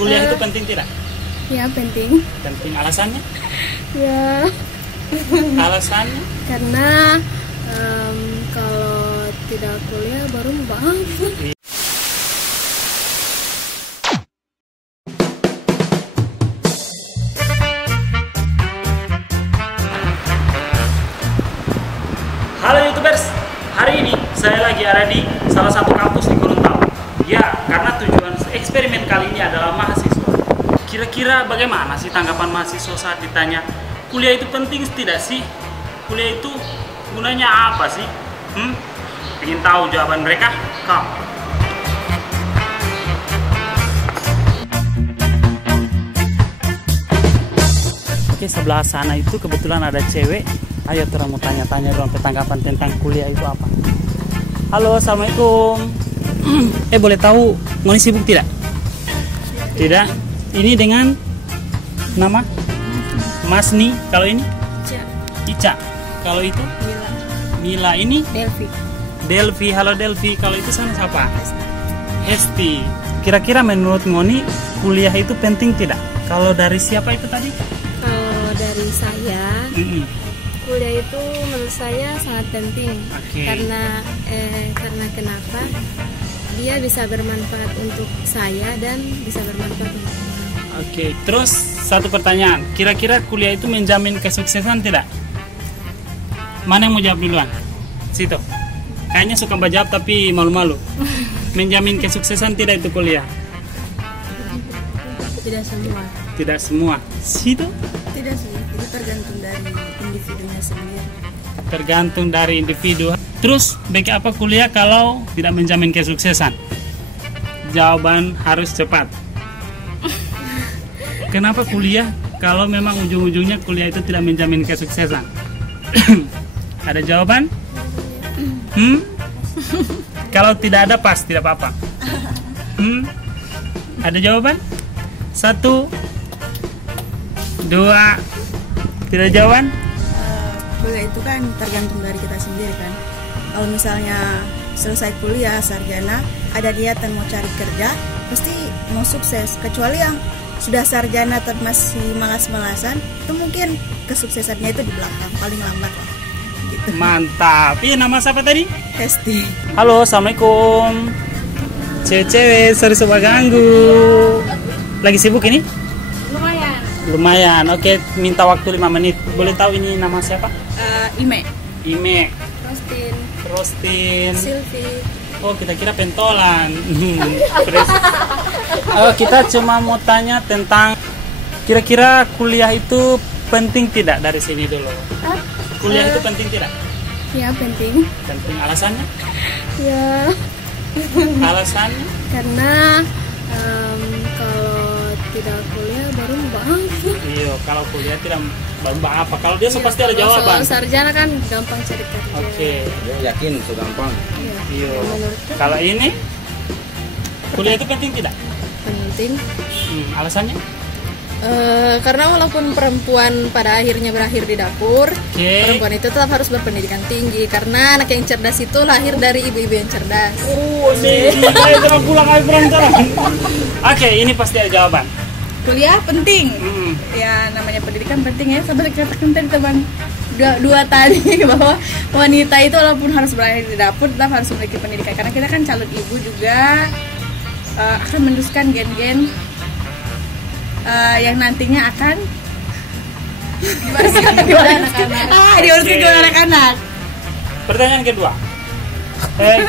Kuliah itu penting tidak? Ya penting. Penting. Alasannya? Ya Alasannya? karena kalau tidak kuliah baru mau apa? Halo YouTubers, hari ini saya lagi ada di salah satu kampus di Gorontalo. Ya, karena tujuan eksperimen kali ini adalah mahasiswa. Kira-kira bagaimana sih tanggapan mahasiswa saat ditanya, kuliah itu penting tidak sih? Kuliah itu gunanya apa sih? Ingin tahu jawaban mereka? Come. Oke, sebelah sana itu kebetulan ada cewek. Ayo kita mau tanya-tanya dong tanggapan tentang kuliah itu apa. Halo, assalamualaikum. Boleh tahu ngoni sibuk tidak? Tidak. Ini dengan nama Masni. Kalau ini Ica. Kalau itu Mila. Ini Delvi. Halo Delvi. Kalau itu sama siapa? Hesti. Kira-kira menurut ngoni kuliah itu penting tidak? Kalau dari siapa itu tadi? Kalau dari saya, kuliah itu menurut saya sangat penting. Karena kenapa? Dia bisa bermanfaat untuk saya dan bisa bermanfaat untuk orang. Oke, terus satu pertanyaan. Kira-kira kuliah itu menjamin kesuksesan tidak? Mana yang mau jawab duluan? Situ. Kayaknya suka menjawab tapi malu-malu. Menjamin kesuksesan tidak itu kuliah? Tidak semua. Tidak semua. Situ? Tidak semua. Itu tergantung dari individunya sendiri. Tergantung dari individu. Terus, baik apa kuliah kalau tidak menjamin kesuksesan? Jawaban harus cepat. Kenapa kuliah kalau memang ujung-ujungnya kuliah itu tidak menjamin kesuksesan? Ada jawaban? Kalau tidak ada pas, tidak apa-apa. Ada jawaban? 1, 2, tidak ada jawaban? Kuliah itu kan tergantung dari kita sendiri kan. Kalau misalnya selesai kuliah sarjana, ada niat dan mau cari kerja, pasti mau sukses. Kecuali yang sudah sarjana tapi masih malas-malasan, itu mungkin kesuksesannya itu di belakang, paling lambat lah. Gitu. Mantap. Iya, nama siapa tadi? Hesti. Halo, assalamualaikum. Cewek-cewek, sorry sobat ganggu. Lagi sibuk ini? Lumayan. Oke, minta waktu 5 menit. Boleh tahu ini nama siapa? Ime. Rostin. Silvi. Oh, kita kira pentolan. Kita cuma mau tanya tentang kira-kira kuliah itu penting tidak dari sini dulu. Kuliah itu penting tidak? Ya penting. Penting. Alasannya? Ya Alasannya? karena kalau tidak kuliah baru mau apa? Iya, kalau kuliah tidak apa. Kalau dia pasti ada jawaban. Kalau sarjana kan gampang cari kerja. Oke. Dia yakin itu gampang. Iya. Kalau ini kuliah itu penting tidak? Penting. Alasannya? Karena walaupun perempuan pada akhirnya berakhir di dapur, perempuan itu tetap harus berpendidikan tinggi. Karena anak yang cerdas itu lahir dari ibu-ibu yang cerdas. Oke, ini pasti ada jawaban. Kuliah penting. Ya namanya pendidikan penting ya. Seperti katakan tadi teman dua tadi bahwa wanita itu walaupun harus berakhir di dapur tetap harus memiliki pendidikan. Karena kita kan calon ibu juga akan meneruskan gen-gen yang nantinya akan diuruskan ke anak-anak. Pertanyaan kedua,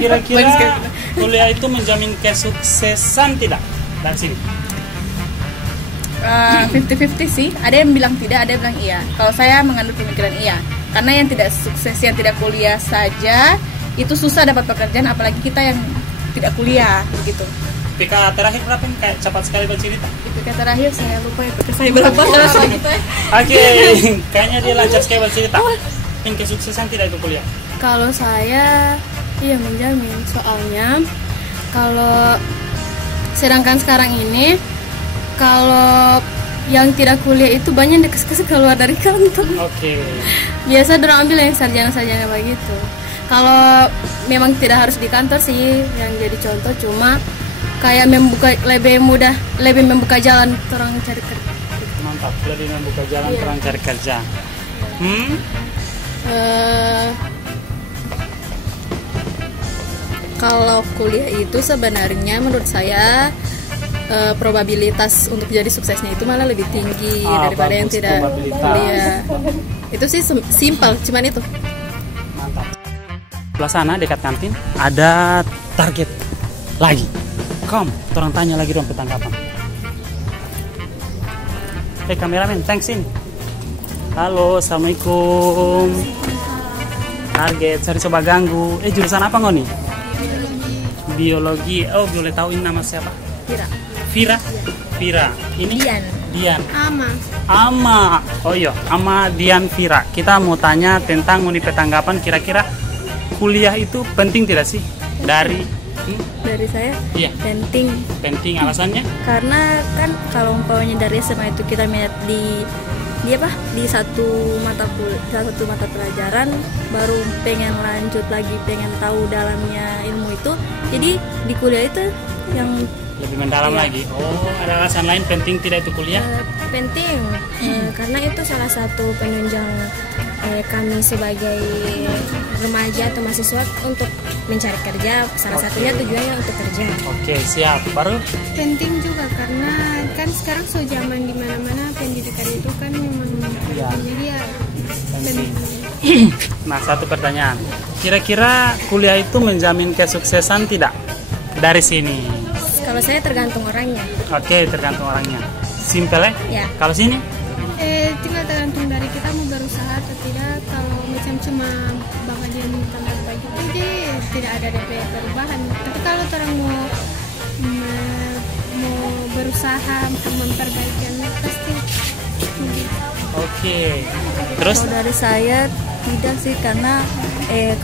kira-kira kuliah itu menjamin kesuksesan tidak dari sini? 50-50 sih. Ada yang bilang tidak, ada yang bilang iya. Kalau saya menganut pemikiran iya. Karena yang tidak sukses, yang tidak kuliah saja itu susah dapat pekerjaan, apalagi kita yang tidak kuliah begitu. PK terakhir berapa nih? Kayak cepat sekali bercerita. IPK terakhir saya lupa IPK saya berapa. Oke, kayaknya dia lancar sekali bercerita. Yang kesuksesan tidak itu kuliah? Kalau saya iya menjamin. Soalnya kalau sedangkan sekarang ini kalau yang tidak kuliah itu banyak dikes-kes keluar dari kantor. Oke. Biasa dorang ambil yang sarjana-sarjana begitu. Kalau memang tidak harus di kantor sih yang jadi contoh, cuma kayak lebih mudah, lebih membuka jalan orang cari kerja. Mantap, lebih membuka jalan orang cari kerja. Kalau kuliah itu sebenarnya menurut saya probabilitas untuk jadi suksesnya itu malah lebih tinggi daripada yang tidak kuliah. Itu sih simpel, cuman itu. Mantap. Sebelah sana dekat kantin ada target lagi. Kom, orang tanya lagi dong petanggapan. Kameramen, thanks in. Halo, assalamualaikum. Target, sorry coba ganggu. Jurusan apa ngoni? Biologi. Oh, boleh tahu ini nama siapa? Vira. Vira. Ini Dian. Ama. Oh iya, Ama Dian Vira. Kita mau tanya tentang ngoni petanggapan, kira-kira kuliah itu penting tidak sih? Dari saya iya. Penting alasannya? Karena kan kalau umpamanya dari SMA itu kita melihat di satu mata pelajaran, baru pengen lanjut lagi, pengen tahu dalamnya ilmu itu, jadi di kuliah itu yang lebih mendalam lagi. Oh, ada alasan lain penting tidak itu kuliah? Penting karena itu salah satu penunjang kami sebagai remaja atau mahasiswa untuk mencari kerja. Salah satunya tujuannya untuk kerja. Oke, siap. Baru? Penting juga karena kan sekarang zaman di mana-mana pendidikan itu kan memang jadi penting. Nah, satu pertanyaan. Kira-kira kuliah itu menjamin kesuksesan tidak? Dari sini. Kalau saya tergantung orangnya. Oke, tergantung orangnya. Simpel ya? Kalau sini? Tinggal tergantung dari kita mau berusaha atau tidak. Kalau macam cuma bakal dia minta begitu, jadi tidak ada DP perubahan. Tapi kalau orang mau berusaha untuk memperbaikinya pasti. Oke. Terus? Kalau dari saya tidak sih, karena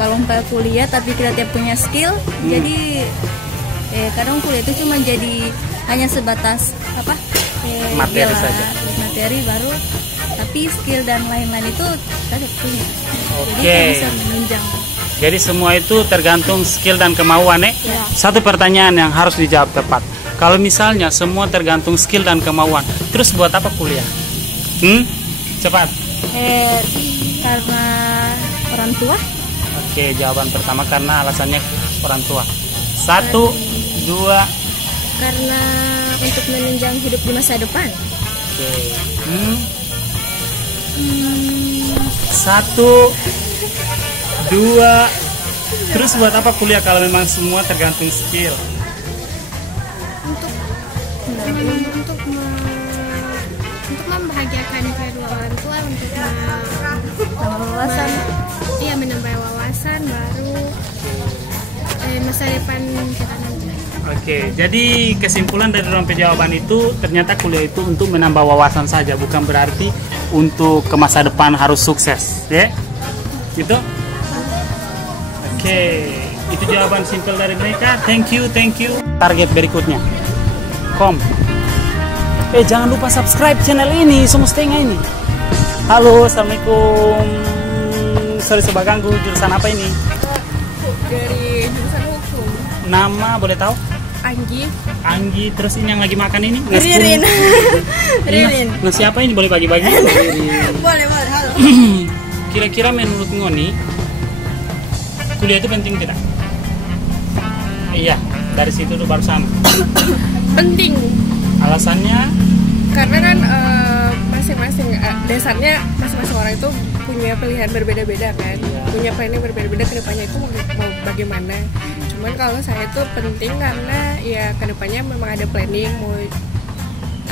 kalau umpamanya kuliah tapi kita tidak punya skill, jadi kadang kuliah itu cuma jadi hanya sebatas materi saja. Materi baru, tapi skill dan lain-lain itu kita punya. Oke. Jadi bisa menunjang. Jadi semua itu tergantung skill dan kemauan ya. Satu pertanyaan yang harus dijawab tepat. Kalau misalnya semua tergantung skill dan kemauan, terus buat apa kuliah? Cepat. Karena orang tua. Oke, jawaban pertama karena alasannya orang tua. 1, 2. Karena untuk menunjang hidup di masa depan. Oke. 1, 2. Terus buat apa kuliah kalau memang semua tergantung skill? Untuk membahagiakan kedua orang tua, untuk wawasan. Iya, menambah wawasan baru masa depan kita nanti. Oke, jadi kesimpulan dari rompe jawaban itu ternyata kuliah itu untuk menambah wawasan saja, bukan berarti untuk ke masa depan harus sukses, ya? Gitu? Oke, itu jawaban simpel dari mereka. Thank you. Target berikutnya, jangan lupa subscribe channel ini, Semustengah ini. Halo, assalamualaikum. Sorry coba ganggu, jurusan apa ini? Dari jurusan hukum. Nama boleh tahu? Anggi, terus ini yang lagi makan ini? Ririn. Nasi apa ini? Boleh bagi-bagi? Boleh, halo. Kira-kira menurut Ngoni, kuliah itu penting tidak? Iya, dari situ tuh barusan. Penting. Alasannya? Karena kan masing-masing dasarnya masing-masing orang itu punya pilihan berbeda-beda kan, punya plan yang berbeda-beda kedepannya itu mau bagaimana. Cuman kalau saya itu penting karena ya kedepannya memang ada planning, mau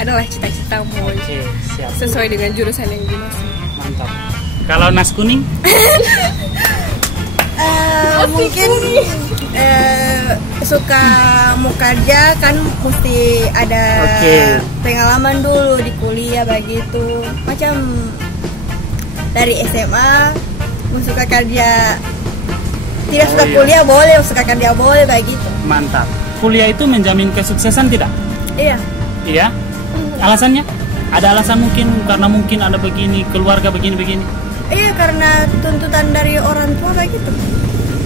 adalah cita-cita mau siap. Sesuai dengan jurusan yang dimaksud. Mantap. Kalau nas kuning? Mungkin suka mau kerja kan mesti ada pengalaman dulu di kuliah begitu. Macam dari SMA mau suka kerja, tidak suka kuliah boleh, suka kerja boleh begitu. Mantap. Kuliah itu menjamin kesuksesan tidak? Iya. Alasannya? Ada alasan mungkin ada begini, keluarga begini. Iya, karena tuntutan dari orang tua begitu.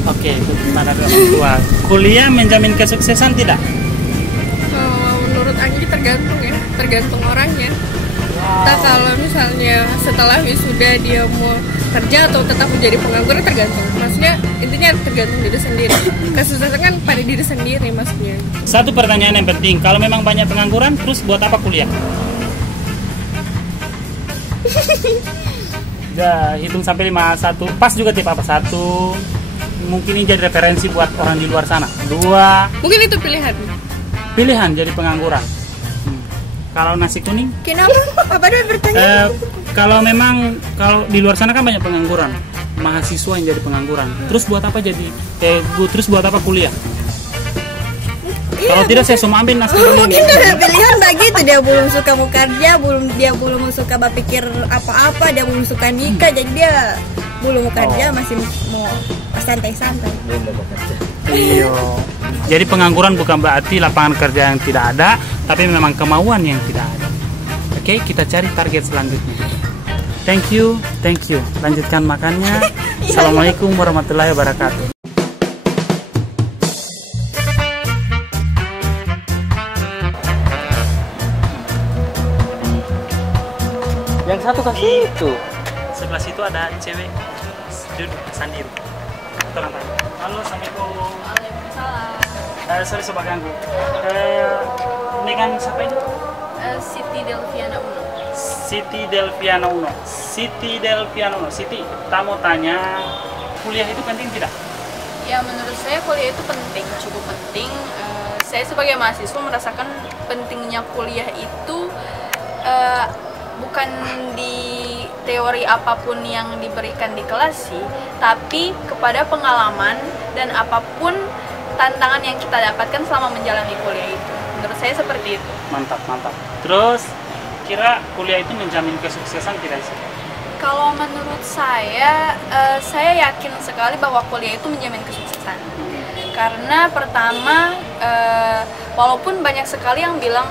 Oke, tuntutan dari orang tua. Kuliah menjamin kesuksesan tidak? Jadi tergantung orangnya. Nah, kalau misalnya setelah wisuda dia mau kerja atau tetap menjadi pengangguran, tergantung. Maksudnya intinya tergantung diri sendiri. Kesuksesan kan pada diri sendiri maksudnya. Satu pertanyaan yang penting, kalau memang banyak pengangguran, terus buat apa kuliah? Ya, hitung sampai 5, 1. Pas juga tipe apa? 1. Mungkin ini jadi referensi buat orang di luar sana. 2. Mungkin itu pilihan jadi pengangguran. Kalau nasi kuning? Kenapa? Apa dia bertanya? Kalau di luar sana kan banyak pengangguran, mahasiswa yang jadi pengangguran. Terus buat apa terus buat apa kuliah? Kalau tidak saya semua ambil nasi kuning. Mungkin ada pilihan begitu, dia belum suka mau kerja, dia belum suka berpikir apa-apa, dia belum suka nikah, jadi dia belum mau kerja, masih mau santai-santai. Iya. Jadi pengangguran bukan berarti lapangan kerja yang tidak ada, tapi memang kemauan yang tidak ada. Oke, kita cari target selanjutnya. Thank you. Lanjutkan makannya. Assalamualaikum warahmatullahi wabarakatuh. Yang satu kasih itu. Sebelah situ ada cewek duduk sendiri. Halo, assalamualaikum. Sorry sobat ganggu. Dengan siapa ini? Siti Delviana Uno. Siti, kita mau tanya, kuliah itu penting tidak? Ya, menurut saya kuliah itu penting, cukup penting. Saya sebagai mahasiswa merasakan pentingnya kuliah itu bukan di teori apapun yang diberikan di kelas sih, tapi kepada pengalaman dan apapun tantangan yang kita dapatkan selama menjalani kuliah itu. Menurut saya seperti itu. Mantap. Terus, kira kuliah itu menjamin kesuksesan tidak sih? Kalau menurut saya yakin sekali bahwa kuliah itu menjamin kesuksesan. Karena pertama, walaupun banyak sekali yang bilang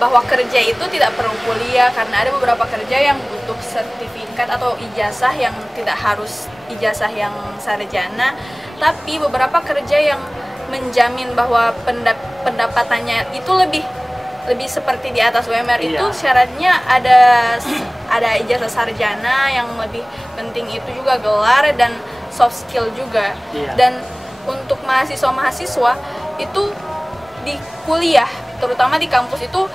bahwa kerja itu tidak perlu kuliah, karena ada beberapa kerja yang butuh sertifikat atau ijazah yang tidak harus ijazah yang sarjana, tapi beberapa kerja yang menjamin bahwa pendapatannya itu lebih seperti di atas UMR itu syaratnya ada ijazah sarjana, yang lebih penting itu juga gelar dan soft skill juga. Dan untuk mahasiswa itu di kuliah, terutama di kampus itu,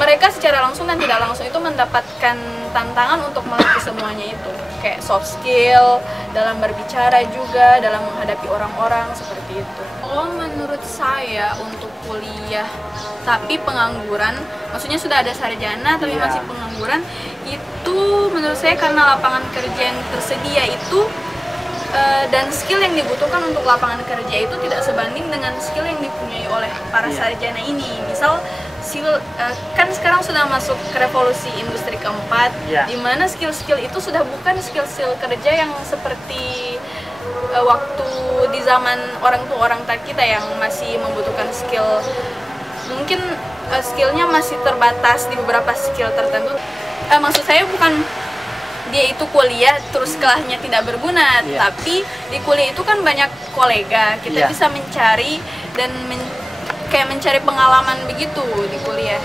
mereka secara langsung dan tidak langsung itu mendapatkan tantangan untuk melatih semuanya itu, kayak soft skill dalam berbicara juga, dalam menghadapi orang-orang, seperti itu. Kalau menurut saya untuk kuliah tapi pengangguran, maksudnya sudah ada sarjana tapi masih pengangguran, itu menurut saya karena lapangan kerja yang tersedia itu dan skill yang dibutuhkan untuk lapangan kerja itu tidak sebanding dengan skill yang dipunyai oleh para sarjana ini. Misal kan sekarang sudah masuk ke revolusi industri keempat, di mana skill-skill itu sudah bukan skill-skill kerja yang seperti waktu di zaman orang tua kita yang masih membutuhkan skill, mungkin skillnya masih terbatas di beberapa skill tertentu. Maksud saya bukan dia itu kuliah terus kelasnya tidak berguna, tapi di kuliah itu kan banyak kolega, kita bisa mencari dan kayak mencari pengalaman begitu di kuliah.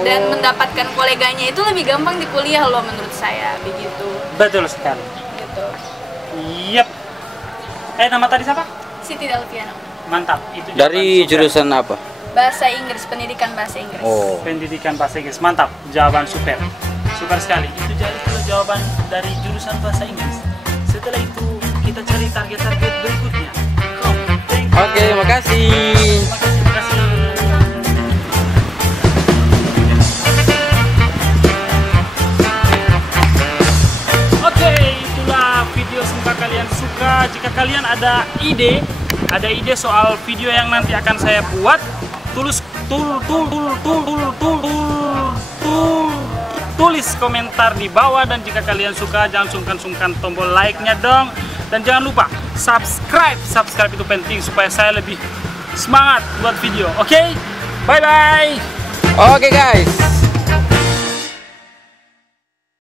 Dan mendapatkan koleganya itu lebih gampang di kuliah loh, menurut saya begitu. Betul sekali. Gitu. Yap. Nama tadi siapa? Siti Delviana. Mantap. Itu dari jurusan apa? Bahasa Inggris, pendidikan bahasa Inggris. Pendidikan bahasa Inggris. Mantap. Jawaban super sekali. Itu jadi jawaban dari jurusan bahasa Inggris. Setelah itu kita cari target-target berikutnya. Oke, makasih. Oke, itulah video, semoga kalian suka. Jika kalian ada ide soal video yang nanti akan saya buat, tulis komentar di bawah. Dan jika kalian suka, jangan sungkan-sungkan tombol like-nya dong. Dan jangan lupa subscribe itu penting supaya saya lebih semangat buat video. Oke? Bye-bye. Oke guys.